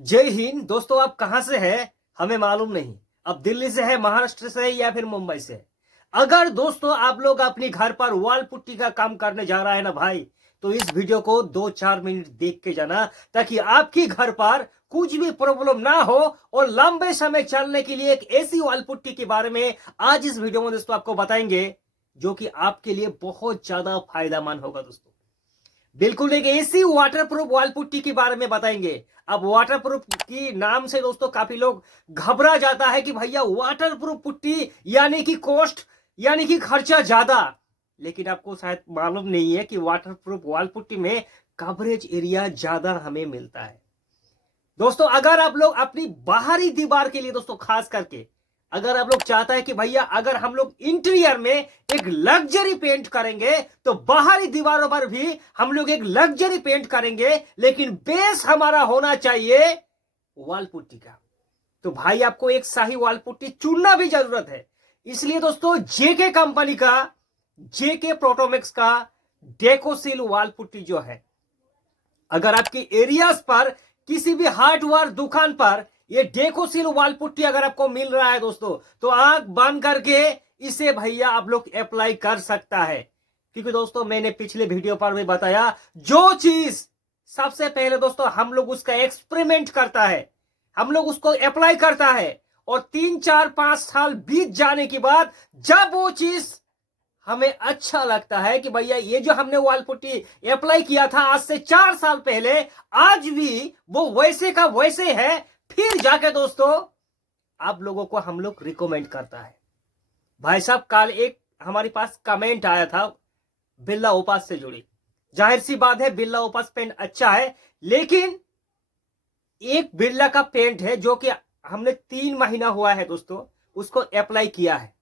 जय हिंद दोस्तों। आप कहां से हैं हमें मालूम नहीं। अब दिल्ली से है, महाराष्ट्र से है या फिर मुंबई से है। अगर दोस्तों आप लोग अपने घर पर वॉल पुट्टी का काम करने जा रहा है ना भाई, तो इस वीडियो को 2-4 मिनट देख के जाना, ताकि आपके घर पर कुछ भी प्रॉब्लम ना हो और लंबे समय चलने के लिए एक ऐसी वॉल पुट्टी के बारे में आज इस वीडियो में दोस्तों आपको बताएंगे, जो कि आपके लिए बहुत ज्यादा फायदेमंद होगा दोस्तों। बिल्कुल एक ऐसी वाटरप्रूफ वॉल पुट्टी के बारे में बताएंगे। अब वाटरप्रूफ की नाम से दोस्तों काफी लोग घबरा जाता है कि भैया वाटरप्रूफ पुट्टी यानी कि कॉस्ट, यानी कि खर्चा ज्यादा। लेकिन आपको शायद मालूम नहीं है कि वाटरप्रूफ वॉल पुट्टी में कवरेज एरिया ज्यादा हमें मिलता है दोस्तों। अगर आप लोग अपनी बाहरी दीवार के लिए दोस्तों, खास करके अगर आप लोग चाहता है कि भैया अगर हम लोग इंटीरियर में एक लग्जरी पेंट करेंगे, तो बाहरी दीवारों पर भी हम लोग एक लग्जरी पेंट करेंगे, लेकिन बेस हमारा होना चाहिए वॉल पुट्टी का। तो भाई आपको एक सही वॉल पुट्टी चुनना भी जरूरत है। इसलिए दोस्तों जेके कंपनी का, जेके प्रोटोमेक्स का डेकोसिल वॉल पुट्टी जो है, अगर आपकी एरियाज पर किसी भी हार्डवेयर दुकान पर ये डेकोसिल वॉल पुट्टी अगर आपको मिल रहा है दोस्तों, तो आंख बंद करके इसे भैया आप लोग अप्लाई कर सकता है। क्योंकि दोस्तों मैंने पिछले वीडियो पर भी बताया, जो चीज सबसे पहले दोस्तों हम लोग उसका एक्सपेरिमेंट करता है, हम लोग उसको अप्लाई करता है, और 3-4-5 साल बीत जाने के बाद जब वो चीज हमें अच्छा लगता है कि भैया ये जो हमने वॉल पुट्टी अप्लाई किया था आज से 4 साल पहले, आज भी वो वैसे का वैसे है, फिर जाके दोस्तों आप लोगों को हम लोग रिकमेंड करता है। भाई साहब कल एक हमारे पास कमेंट आया था बिरला ओपास से जुड़ी। जाहिर सी बात है बिरला ओपास पेंट अच्छा है, लेकिन एक बिरला का पेंट है जो कि हमने 3 महीना हुआ है दोस्तों उसको अप्लाई किया है।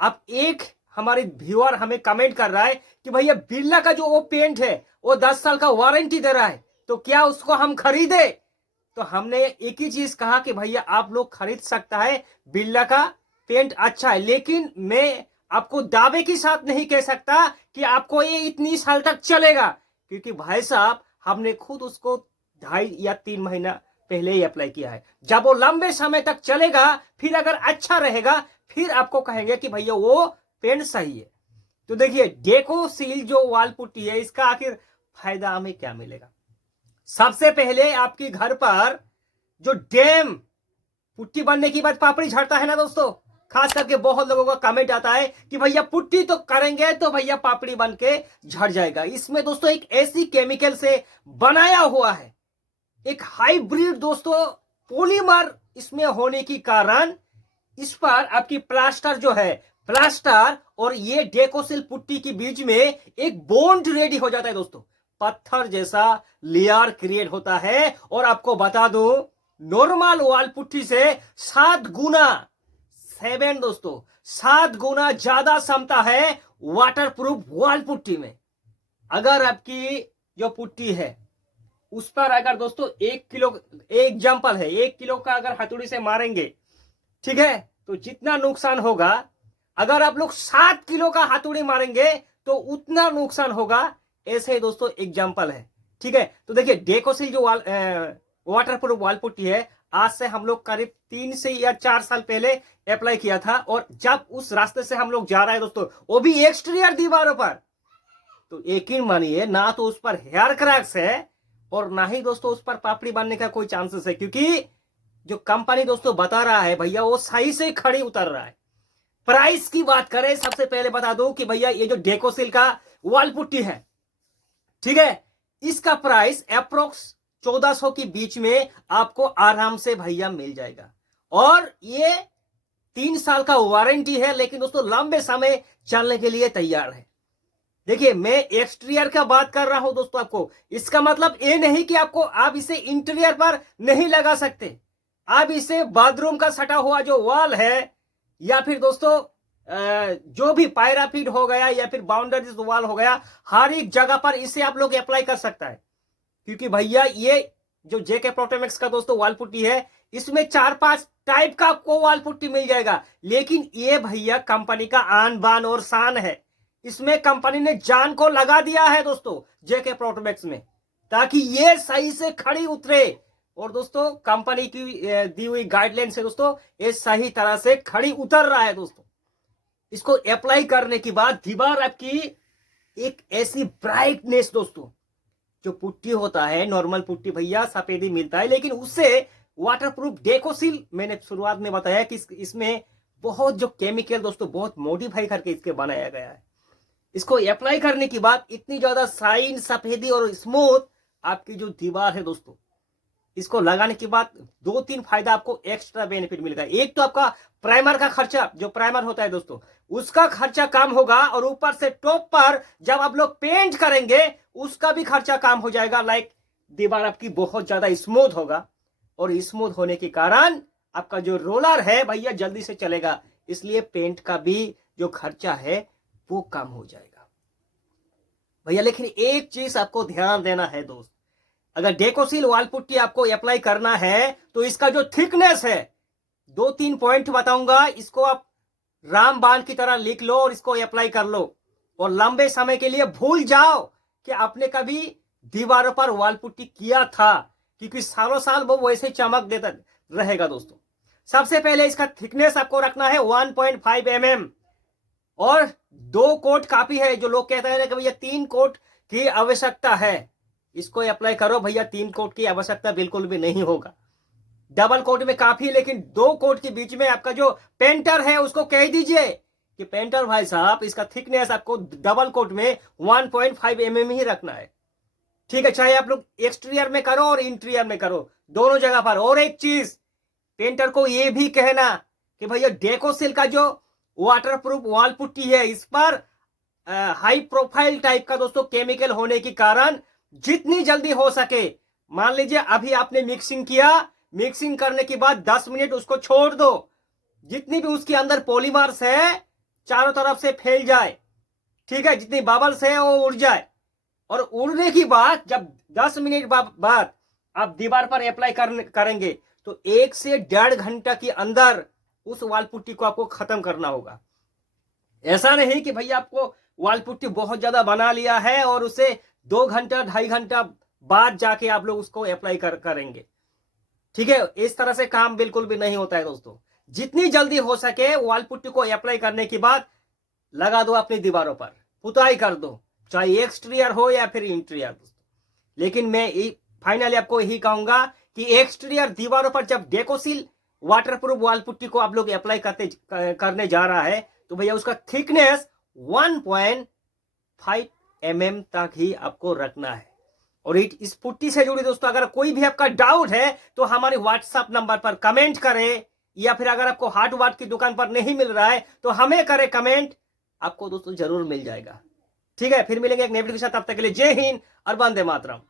अब एक हमारे व्यूअर हमें कमेंट कर रहा है कि भैया बिरला का जो वो पेंट है वो 10 साल का वारंटी दे रहा है, तो क्या उसको हम खरीदे? तो हमने एक ही चीज कहा कि भैया आप लोग खरीद सकता है, बिरला का पेंट अच्छा है, लेकिन मैं आपको दावे के साथ नहीं कह सकता कि आपको ये इतनी साल तक चलेगा। क्योंकि भाई साहब हमने खुद उसको 2.5 या 3 महीना पहले ही अप्लाई किया है। जब वो लंबे समय तक चलेगा, फिर अगर अच्छा रहेगा, फिर आपको कहेंगे कि भैया वो पेंट सही है। तो देखिए डेकोसिल जो वॉल पुट्टी है, इसका आखिर फायदा हमें क्या मिलेगा? सबसे पहले आपके घर पर जो डैम पुट्टी बनने के बाद पापड़ी झड़ता है ना दोस्तों, खास करके बहुत लोगों का कमेंट आता है कि भैया पुट्टी तो करेंगे तो भैया पापड़ी बन के झड़ जाएगा। इसमें दोस्तों एक ऐसी केमिकल से बनाया हुआ है, एक हाइब्रिड दोस्तों पॉलीमर इसमें होने के कारण इस पर आपकी प्लास्टर जो है, प्लास्टर और ये डेकोसिल पुट्टी के बीच में एक बॉन्ड रेडी हो जाता है दोस्तों। पत्थर जैसा लेयर क्रिएट होता है, और आपको बता दूं नॉर्मल वॉल पुट्टी से 7 गुना, 7 दोस्तों 7 गुना ज्यादा क्षमता है वाटरप्रूफ वॉल पुट्टी में। अगर आपकी जो पुट्टी है उस पर अगर दोस्तों 1 किलो, एग्जाम्पल है 1 किलो का अगर हथौड़ी से मारेंगे, ठीक है, तो जितना नुकसान होगा, अगर आप लोग 7 किलो का हथौड़ी मारेंगे तो उतना नुकसान होगा। ऐसे ही दोस्तों एग्जाम्पल है, ठीक है। तो देखिए डेकोसिल जो वाटरप्रूफ वॉल पुट्टी है, आज से हम लोग करीब 3 से या 4 साल पहले अप्लाई किया था, और जब उस रास्ते से हम लोग जा रहे हैं दोस्तों, वो भी एक्सटीरियर दीवारों पर, तो यकीन मानिए ना तो उस पर हेयर क्रैक्स है और ना ही दोस्तों उस पर पापड़ी बनने का कोई चांसेस है। क्योंकि जो कंपनी दोस्तों बता रहा है भैया वो सही से खड़ी उतर रहा है। प्राइस की बात करें, सबसे पहले बता दूं कि भैया ये जो डेकोसिल का वॉल पुट्टी है, ठीक है, इसका प्राइस अप्रोक्स 1400 के बीच में आपको आराम से भैया मिल जाएगा। और ये 3 साल का वारंटी है, लेकिन दोस्तों लंबे समय चलने के लिए तैयार है। देखिए मैं एक्सटीरियर का बात कर रहा हूं दोस्तों आपको, इसका मतलब ये नहीं कि आपको आप इसे इंटीरियर पर नहीं लगा सकते। आप इसे बाथरूम का सटा हुआ जो वॉल है, या फिर दोस्तों जो भी पायराफिट हो गया या फिर बाउंड्रीज वॉल हो गया, हर एक जगह पर इसे आप लोग अप्लाई कर सकता है। क्योंकि भैया ये जो जेके प्रोटेमेक्स का दोस्तों वॉल पुट्टी है, इसमें 4-5 टाइप का आपको वॉल पुट्टी मिल जाएगा। लेकिन ये भैया कंपनी का आन बान और शान है, इसमें कंपनी ने जान को लगा दिया है दोस्तों जेके प्रोटेमेक्स में, ताकि ये सही से खड़ी उतरे, और दोस्तों कंपनी की दी हुई गाइडलाइन से दोस्तों ये सही तरह से खड़ी उतर रहा है दोस्तों। इसको अप्लाई करने के बाद दीवार आपकी एक ऐसी ब्राइटनेस दोस्तों, जो पुट्टी होता है नॉर्मल पुट्टी भैया सफेद ही मिलता है, लेकिन उससे वाटरप्रूफ डेकोसिल मैंने शुरुआत में बताया कि इसमें बहुत जो केमिकल दोस्तों बहुत मॉडिफाई करके इसके बनाया गया है। इसको अप्लाई करने के बाद इतनी ज्यादा शाइन सफेदी और स्मूथ आपकी जो दीवार है दोस्तों, इसको लगाने के बाद 2-3 फायदा आपको एक्स्ट्रा बेनिफिट मिलेगा। एक तो आपका प्राइमर का खर्चा, जो प्राइमर होता है दोस्तों उसका खर्चा कम होगा, और ऊपर से टॉप पर जब आप लोग पेंट करेंगे उसका भी खर्चा कम हो जाएगा। लाइक दीवार आपकी बहुत ज्यादा स्मूथ होगा, और स्मूथ होने के कारण आपका जो रोलर है भैया जल्दी से चलेगा, इसलिए पेंट का भी जो खर्चा है वो कम हो जाएगा भैया। लेकिन एक चीज आपको ध्यान देना है दोस्त, अगर डेकोसिल वॉल पुट्टी आपको अप्लाई करना है तो इसका जो थिकनेस है, 2-3 पॉइंट बताऊंगा, इसको आप रामबाण की तरह लिख लो और इसको अप्लाई कर लो, और लंबे समय के लिए भूल जाओ कि आपने कभी दीवारों पर वॉल पुट्टी किया था, क्योंकि सालों साल वो वैसे चमक देता रहेगा दोस्तों। सबसे पहले इसका थिकनेस आपको रखना है 1.5 mm, और 2 कोट काफी है। जो लोग कहते हैं कि भैया 3 कोट की आवश्यकता है, इसको अप्लाई करो भैया, 3 कोट की आवश्यकता बिल्कुल भी नहीं होगा, डबल कोट में काफी। लेकिन 2 कोट के बीच में आपका जो पेंटर है उसको कह दीजिए कि पेंटर भाई साहब इसका थिकनेस आपको डबल कोट में 1.5 mm ही रखना है, ठीक है, चाहे आप लोग एक्सटीरियर में करो और इंटीरियर में करो, दोनों जगह पर। और एक चीज पेंटर को यह भी कहना कि भैया डेकोसिल का जो वाटरप्रूफ वॉल पुट्टी है इस पर हाई प्रोफाइल टाइप का दोस्तों केमिकल होने के कारण जितनी जल्दी हो सके, मान लीजिए अभी आपने मिक्सिंग किया, मिक्सिंग करने के बाद 10 मिनट उसको छोड़ दो, जितनी भी उसके अंदर पॉलीमर्स है चारों तरफ से फैल जाए, ठीक है, जितनी बबल्स है वो उड़ जाए, और उड़ने की बाद जब 10 मिनट बाद आप दीवार पर अप्लाई करेंगे तो 1 से 1.5 घंटा के अंदर उस वॉल पुट्टी को आपको खत्म करना होगा। ऐसा नहीं कि भैया आपको वॉल पुट्टी बहुत ज्यादा बना लिया है और उसे 2 घंटा 2.5 घंटा बाद जाके आप लोग उसको अप्लाई करेंगे, ठीक है, इस तरह से काम बिल्कुल भी नहीं होता है दोस्तों। जितनी जल्दी हो सके वॉल पुट्टी को अप्लाई करने के बाद लगा दो अपनी दीवारों पर, पुताई कर दो, चाहे एक्सटीरियर हो या फिर इंटीरियर दोस्तों। लेकिन मैं फाइनली आपको यही कहूंगा कि एक्सटीरियर दीवारों पर जब डेकोसिल वाटरप्रूफ वॉल पुट्टी को आप लोग अप्लाई करने जा रहा है तो भैया उसका थिकनेस 1.5 mm तक ही आपको रखना है। और इस पुट्टी से जुड़ी दोस्तों अगर कोई भी आपका डाउट है तो हमारे व्हाट्सएप नंबर पर कमेंट करें, या फिर अगर आपको हार्ड वाट की दुकान पर नहीं मिल रहा है तो हमें करें कमेंट, आपको दोस्तों जरूर मिल जाएगा। ठीक है, फिर मिलेंगे एक नई वीडियो के साथ, तब तक के लिए जय हिंद और वंदे मातरम।